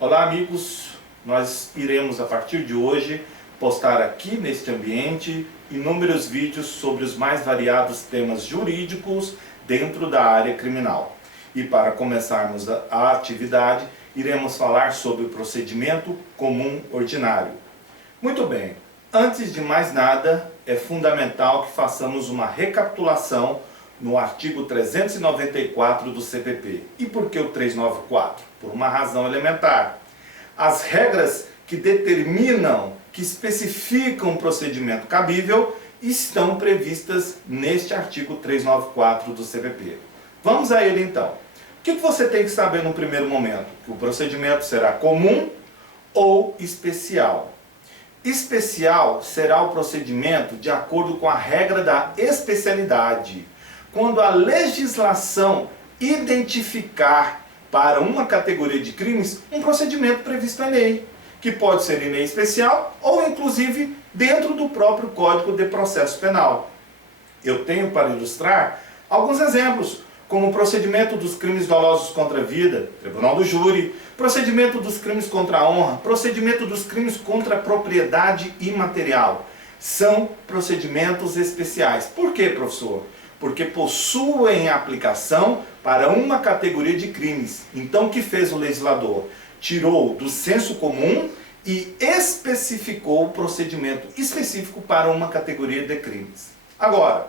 Olá amigos, nós iremos a partir de hoje postar aqui neste ambiente inúmeros vídeos sobre os mais variados temas jurídicos dentro da área criminal. E para começarmos a atividade, iremos falar sobre o procedimento comum ordinário. Muito bem, antes de mais nada, é fundamental que façamos uma recapitulação no artigo 394 do CPP. E por que o 394? Por uma razão elementar. As regras que determinam, que especificam o procedimento cabível, estão previstas neste artigo 394 do CPP. Vamos a ele então. O que você tem que saber no primeiro momento? Que o procedimento será comum ou especial. Especial será o procedimento de acordo com a regra da especialidade. Quando a legislação identificar para uma categoria de crimes um procedimento previsto em lei, que pode ser em lei especial ou inclusive dentro do próprio Código de Processo Penal. Eu tenho para ilustrar alguns exemplos, como o procedimento dos crimes dolosos contra a vida, tribunal do júri, procedimento dos crimes contra a honra, procedimento dos crimes contra a propriedade imaterial. São procedimentos especiais. Por quê, professor? Porque possuem aplicação para uma categoria de crimes. Então, o que fez o legislador? Tirou do senso comum e especificou o procedimento específico para uma categoria de crimes. Agora,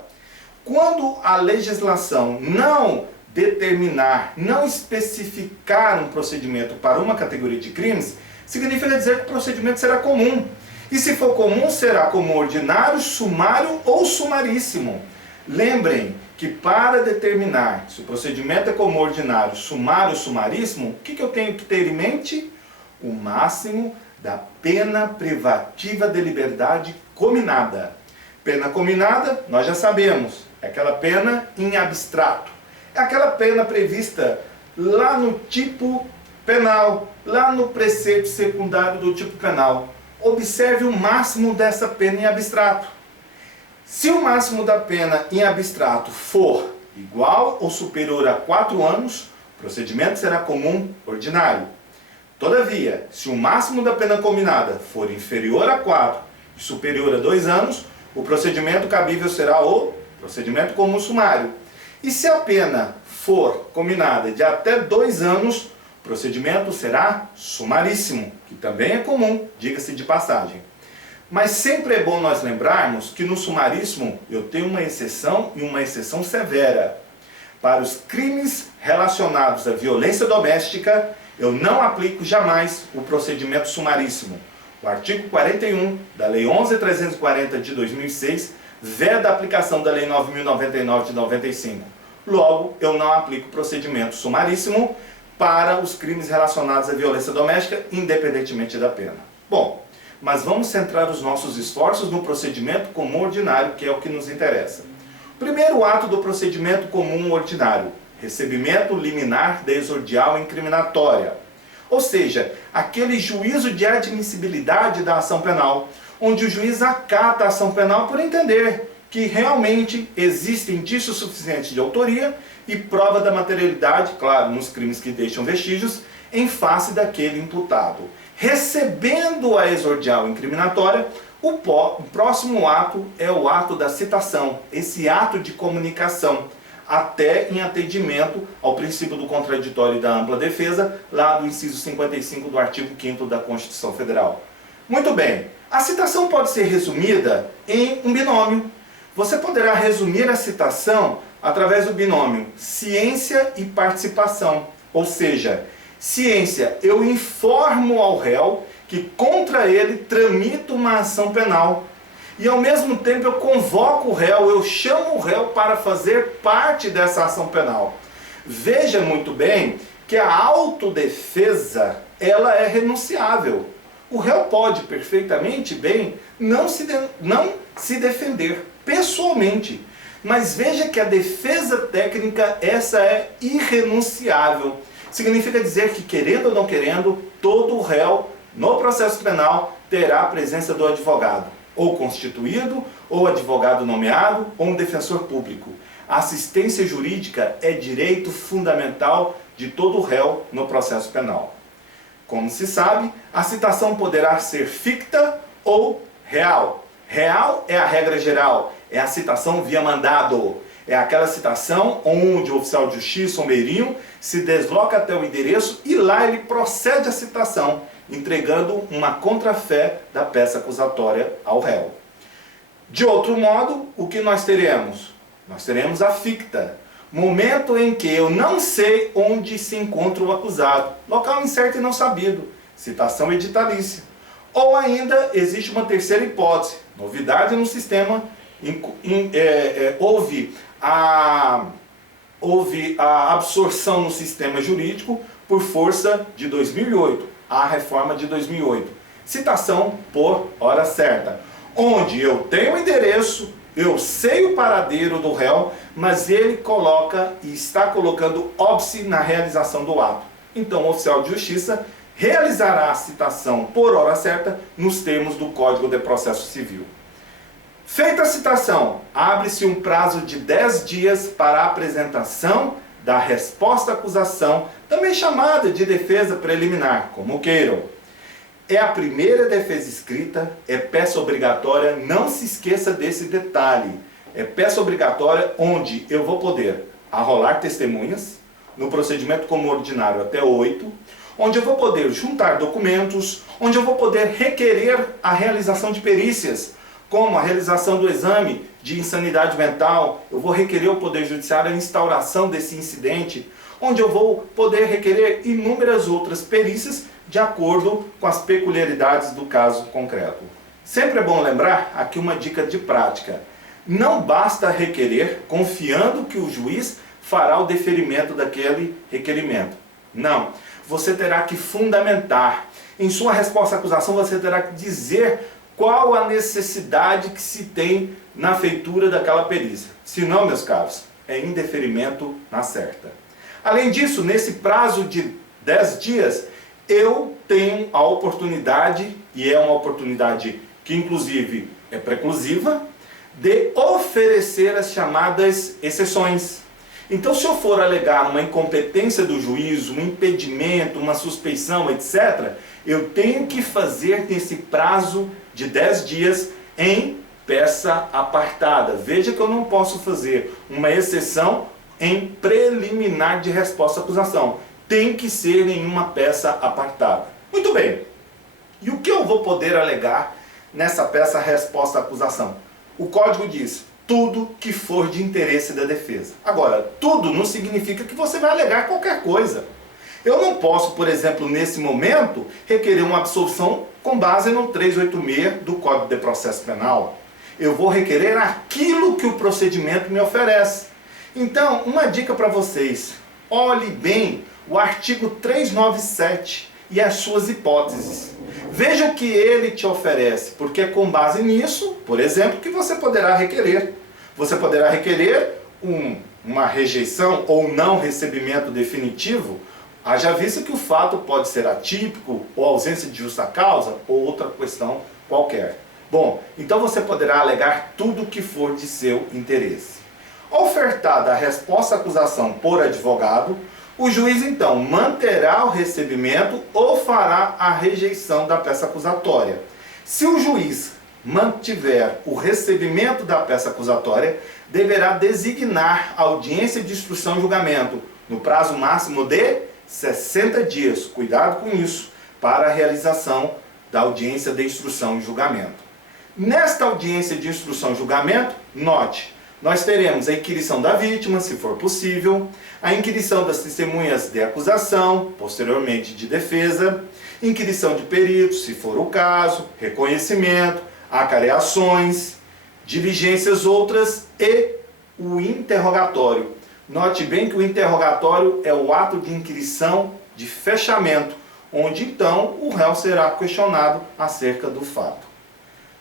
quando a legislação não determinar, não especificar um procedimento para uma categoria de crimes, significa dizer que o procedimento será comum. E se for comum, será comum ordinário, sumário ou sumaríssimo. Lembrem que para determinar se o procedimento é comum ordinário, sumário ou sumaríssimo, o que eu tenho que ter em mente? O máximo da pena privativa de liberdade cominada. Pena cominada, nós já sabemos, é aquela pena em abstrato. É aquela pena prevista lá no tipo penal, lá no preceito secundário do tipo penal. Observe o máximo dessa pena em abstrato. Se o máximo da pena em abstrato for igual ou superior a 4 anos, o procedimento será comum ordinário. Todavia, se o máximo da pena combinada for inferior a 4 e superior a 2 anos, o procedimento cabível será o procedimento comum sumário. E se a pena for combinada de até 2 anos, o procedimento será sumaríssimo, que também é comum, diga-se de passagem. Mas sempre é bom nós lembrarmos que no sumaríssimo eu tenho uma exceção e uma exceção severa. Para os crimes relacionados à violência doméstica, eu não aplico jamais o procedimento sumaríssimo. O artigo 41 da Lei 11.340 de 2006 veda a aplicação da Lei 9.099 de 95. Logo, eu não aplico o procedimento sumaríssimo para os crimes relacionados à violência doméstica, independentemente da pena. Bom, mas vamos centrar os nossos esforços no procedimento comum ordinário, que é o que nos interessa. Primeiro ato do procedimento comum ordinário: recebimento liminar da exordial incriminatória. Ou seja, aquele juízo de admissibilidade da ação penal, onde o juiz acata a ação penal por entender que realmente existe indício suficiente de autoria e prova da materialidade, claro, nos crimes que deixam vestígios, em face daquele imputado. Recebendo a exordial incriminatória, o próximo ato é o ato da citação, esse ato de comunicação, até em atendimento ao princípio do contraditório e da ampla defesa, lá do inciso 55 do artigo 5º da Constituição Federal. Muito bem, a citação pode ser resumida em um binômio. Você poderá resumir a citação através do binômio ciência e participação, ou seja, ciência, eu informo ao réu que contra ele tramito uma ação penal. E ao mesmo tempo eu convoco o réu, eu chamo o réu para fazer parte dessa ação penal. Veja muito bem que a autodefesa, ela é renunciável. O réu pode perfeitamente bem não se defender pessoalmente. Mas veja que a defesa técnica, essa é irrenunciável. Significa dizer que, querendo ou não querendo, todo réu no processo penal terá a presença do advogado, ou constituído, ou advogado nomeado, ou um defensor público. A assistência jurídica é direito fundamental de todo réu no processo penal. Como se sabe, a citação poderá ser ficta ou real. Real é a regra geral, é a citação via mandado. É aquela citação onde o oficial de justiça, o meirinho, se desloca até o endereço e lá ele procede à citação, entregando uma contrafé da peça acusatória ao réu. De outro modo, o que nós teremos? Nós teremos a ficta, momento em que eu não sei onde se encontra o acusado, local incerto e não sabido, citação editalícia. Ou ainda existe uma terceira hipótese, novidade no sistema, houve a absorção no sistema jurídico por força de 2008, a reforma de 2008. Citação por hora certa, onde eu tenho o endereço, eu sei o paradeiro do réu, mas ele coloca e está colocando óbice na realização do ato. Então o oficial de justiça realizará a citação por hora certa nos termos do Código de Processo Civil. Feita a citação, abre-se um prazo de 10 dias para a apresentação da resposta à acusação, também chamada de defesa preliminar, como queiram. É a primeira defesa escrita, é peça obrigatória, não se esqueça desse detalhe. É peça obrigatória onde eu vou poder arrolar testemunhas, no procedimento como ordinário até 8, onde eu vou poder juntar documentos, onde eu vou poder requerer a realização de perícias, como a realização do exame de insanidade mental, eu vou requerer ao Poder Judiciário a instauração desse incidente, onde eu vou poder requerer inúmeras outras perícias de acordo com as peculiaridades do caso concreto. Sempre é bom lembrar aqui uma dica de prática. Não basta requerer confiando que o juiz fará o deferimento daquele requerimento. Não. Você terá que fundamentar. Em sua resposta à acusação, você terá que dizer qual a necessidade que se tem na feitura daquela perícia. Se não, meus caros, é indeferimento na certa. Além disso, nesse prazo de 10 dias, eu tenho a oportunidade, e é uma oportunidade que inclusive é preclusiva, de oferecer as chamadas exceções. Então, se eu for alegar uma incompetência do juiz, um impedimento, uma suspeição, etc., eu tenho que fazer nesse prazo de 10 dias em peça apartada. Veja que eu não posso fazer uma exceção em preliminar de resposta à acusação. Tem que ser em uma peça apartada. Muito bem. E o que eu vou poder alegar nessa peça resposta à acusação? O Código diz tudo que for de interesse da defesa. Agora, tudo não significa que você vai alegar qualquer coisa. Eu não posso, por exemplo, nesse momento, requerer uma absolvição com base no 386 do Código de Processo Penal. Eu vou requerer aquilo que o procedimento me oferece. Então, uma dica para vocês. Olhe bem o artigo 397 e as suas hipóteses. Veja o que ele te oferece, porque é com base nisso, por exemplo, que você poderá requerer. Você poderá requerer uma rejeição ou não recebimento definitivo, haja vista que o fato pode ser atípico, ou ausência de justa causa, ou outra questão qualquer. Bom, então você poderá alegar tudo que for de seu interesse. Ofertada a resposta à acusação por advogado, o juiz então manterá o recebimento ou fará a rejeição da peça acusatória. Se o juiz mantiver o recebimento da peça acusatória, deverá designar audiência de instrução e julgamento no prazo máximo de 60 dias. Cuidado com isso, para a realização da audiência de instrução e julgamento. Nesta audiência de instrução e julgamento, note, nós teremos a inquirição da vítima, se for possível, a inquirição das testemunhas de acusação, posteriormente de defesa, inquirição de peritos, se for o caso, reconhecimento, acareações, diligências outras e o interrogatório. Note bem que o interrogatório é o ato de inquirição de fechamento, onde então o réu será questionado acerca do fato.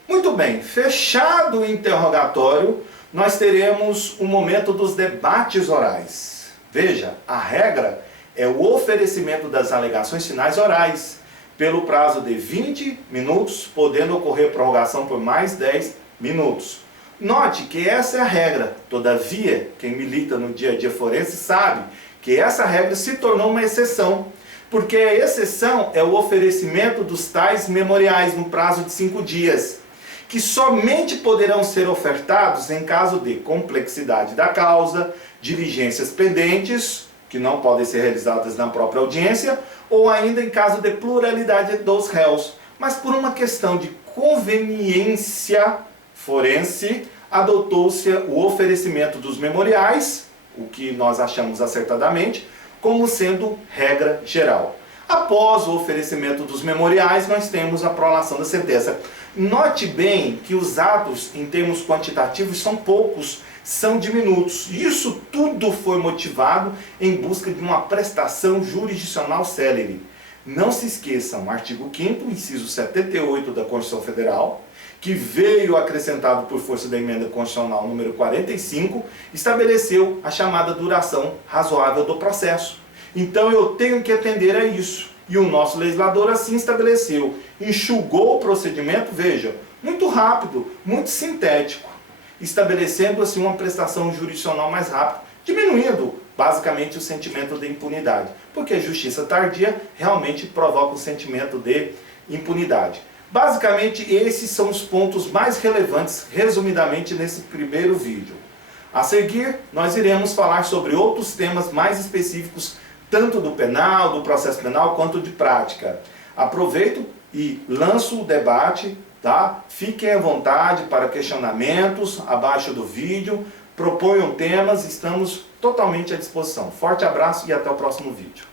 Muito bem, fechado o interrogatório, nós teremos o momento dos debates orais. Veja, a regra é o oferecimento das alegações finais orais, pelo prazo de 20 minutos, podendo ocorrer prorrogação por mais 10 minutos. Note que essa é a regra, todavia, quem milita no dia a dia forense sabe que essa regra se tornou uma exceção. porque a exceção é o oferecimento dos tais memoriais no prazo de 5 dias, que somente poderão ser ofertados em caso de complexidade da causa, diligências pendentes, que não podem ser realizadas na própria audiência, ou ainda em caso de pluralidade dos réus. Mas por uma questão de conveniência forense, adotou-se o oferecimento dos memoriais, o que nós achamos acertadamente, como sendo regra geral. Após o oferecimento dos memoriais, nós temos a prolação da sentença. Note bem que os atos, em termos quantitativos, são poucos, são diminutos. Isso tudo foi motivado em busca de uma prestação jurisdicional célere. Não se esqueçam, artigo 5º, inciso 78 da Constituição Federal, que veio acrescentado por força da emenda constitucional número 45, estabeleceu a chamada duração razoável do processo. Então eu tenho que atender a isso. E o nosso legislador assim estabeleceu. Enxugou o procedimento, veja, muito rápido, muito sintético, estabelecendo assim uma prestação jurisdicional mais rápida, diminuindo basicamente o sentimento de impunidade, porque a justiça tardia realmente provoca o sentimento de impunidade. Basicamente, esses são os pontos mais relevantes, resumidamente, nesse primeiro vídeo. A seguir, nós iremos falar sobre outros temas mais específicos, tanto do penal, do processo penal, quanto de prática. Aproveito e lanço o debate, tá? Fiquem à vontade para questionamentos abaixo do vídeo, proponham temas, estamos totalmente à disposição. Forte abraço e até o próximo vídeo.